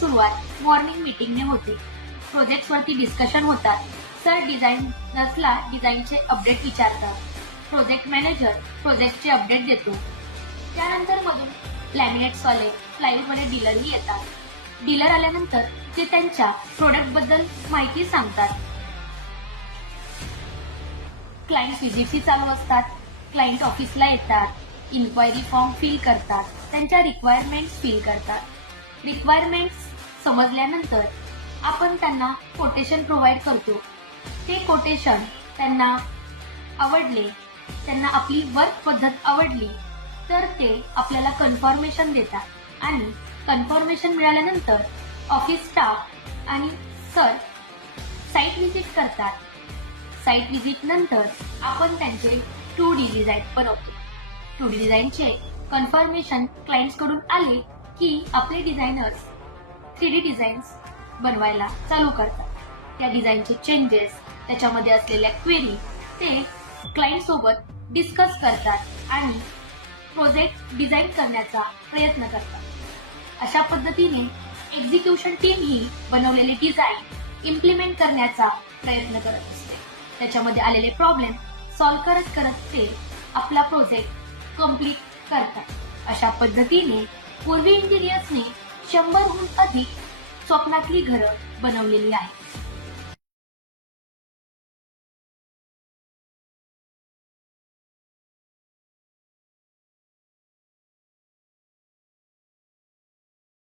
सुरुवात मॉर्निंग मीटिंगने होते. प्रोजेक्ट्सवरती डिस्कशन होतात. सर डिझायनर्सला डिझाईनचे अपडेट विचारतात. प्रोजेक्ट मॅनेजर प्रोजेक्टचे अपडेट देतो. त्यानंतर मधून लॅमिनेट्सवाले फ्लाईव्हमध्ये डीलरही येतात. डीलर आल्यानंतर ते त्यांच्या प्रोडक्ट बद्दल माहिती सांगतात. क्लायंट व्हिजिटही चालू असतात. क्लायंट ऑफिसला येतात. इन्क्वायरी फॉर्म फिल करतात. त्यांच्या रिक्वायरमेंट्स फिल करतात. रिक्वायरमेंट्स समजल्यानंतर आपण त्यांना कोटेशन प्रोव्हाइड करतो. ते कोटेशन त्यांना आवडले, त्यांना आपली वर्क पद्धत आवडली तर ते आपल्याला कन्फर्मेशन देतात आणि कन्फर्मेशन मिळाल्यानंतर ऑफिस स्टाफ आणि सर साईट व्हिजिट करतात. साईट व्हिजिट नंतर आपण त्यांचे 2D डिझाईन बनवतो. 2D डिझाईनचे कन्फर्मेशन क्लायंट्स कडून आले की आपले डिझायनर्स 3D डिझाईन्स बनवायला चालू करतात. त्या डिझाईनचे चेंजेस, त्याच्यामध्ये असलेल्या क्वेरी ते क्लायंट सोबत डिस्कस करतात आणि प्रोजेक्ट डिझाईन करण्याचा प्रयत्न करतात. अशा पद्धतीने एक्झिक्युशन टीम ही बनवलेले डिझाईन इम्प्लिमेंट करण्याचा प्रयत्न करत असते. त्याच्यामध्ये आलेले प्रॉब्लेम सॉल्व्ह करत ते आपला प्रोजेक्ट कंप्लीट करतात. अशा पद्धतीने पूर्वी इंजिनियर्सने 100हून अधिक स्वप्नातली घरं बनवलेली आहेत.